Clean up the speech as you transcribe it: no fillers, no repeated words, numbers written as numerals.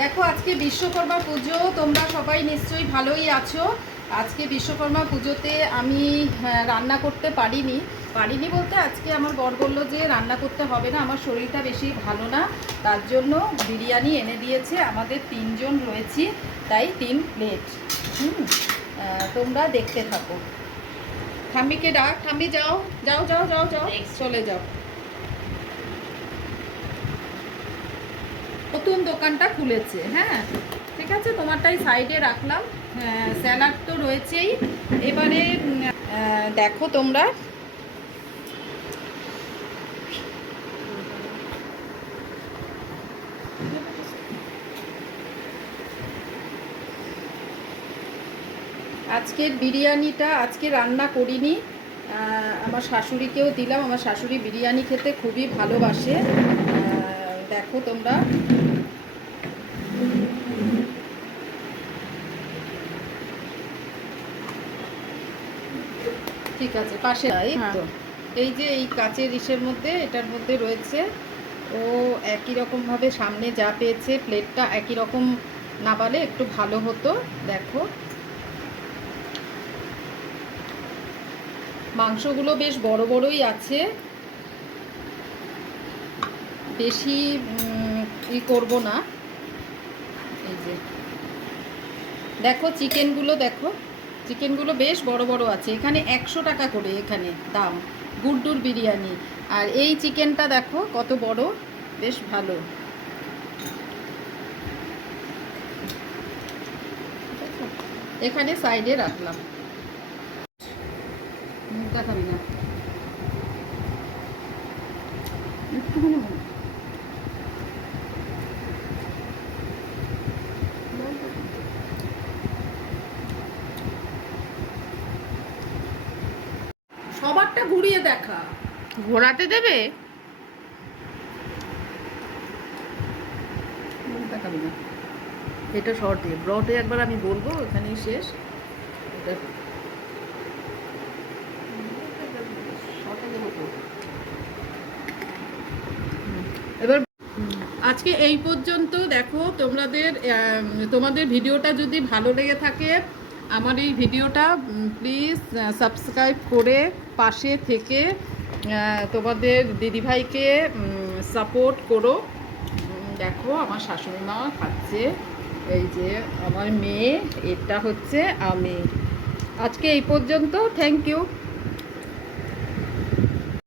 দেখো আজকে বিশ্বকর্মা পুজো, তোমরা সবাই নিশ্চয়ই ভালোই আছো। আজকে বিশ্বকর্মা পুজোতে আমি রান্না করতে পারিনি বলতে আজকে আমার বর বললো যে রান্না করতে হবে না, আমার শরীরটা বেশি ভালো না, তার জন্য বিরিয়ানি এনে দিয়েছে। আমাদের 3 জন রয়েছি, তাই 3 প্লেট। তোমরা দেখতে থাকো। ঠাম্মিকে ডাক, ঠাম্মি যাও যাও যাও যাও যাও, চলে যাও। নতুন দোকানটা খুলেছে, হ্যাঁ ঠিক আছে, তোমারটাই সাইডে রাখলাম। স্যালাড তো রয়েছেই। এবারে দেখো তোমরা, আজকের বিরিয়ানিটা আজকে রান্না করিনি, আমার শাশুড়িকেও দিলাম। আমার শাশুড়ি বিরিয়ানি খেতে খুবই ভালোবাসে। দেখো তোমরা, ঠিক আছে পাশে তো এই যে এই কাচের ইসের মধ্যে, এটার মধ্যে রয়েছে। ও একই রকমভাবে সামনে যা পেয়েছে, প্লেটটা একই রকম না বালে একটু ভালো হতো। দেখো মাংসগুলো বেশ বড় বড়ই আছে, বেশি করব না। এই যে দেখো চিকেনগুলো, দেখো চিকেনগুলো বেশ বড় বড় আছে। এখানে 100 টাকা করে এখানে দাম গুড্ডুর বিরিয়ানি। আর এই চিকেনটা দেখো কত বড়, বেশ ভালো। এখানে সাইডে রাখলাম। দেখাবি না একটুখানি, সবারটা ঘুরিয়ে দেখা। ঘোরাতে দেবে? দেখাবি না, এটা শর্ট দিয়ে ব্রডে একবার আমি বলবো, এখানেই শেষ। এটা এবার আজকে এই পর্যন্ত। দেখো তোমাদের ভিডিওটা যদি ভালো লেগে থাকে, আমার এই ভিডিওটা প্লিজ সাবস্ক্রাইব করে পাশে থেকে তোমাদের দিদিভাইকে সাপোর্ট করো। দেখো আমার শাশুড়ি মা খাচ্ছে, এই যে আমার মেয়ে, এটা হচ্ছে আমি। আজকে এই পর্যন্ত, থ্যাংক ইউ।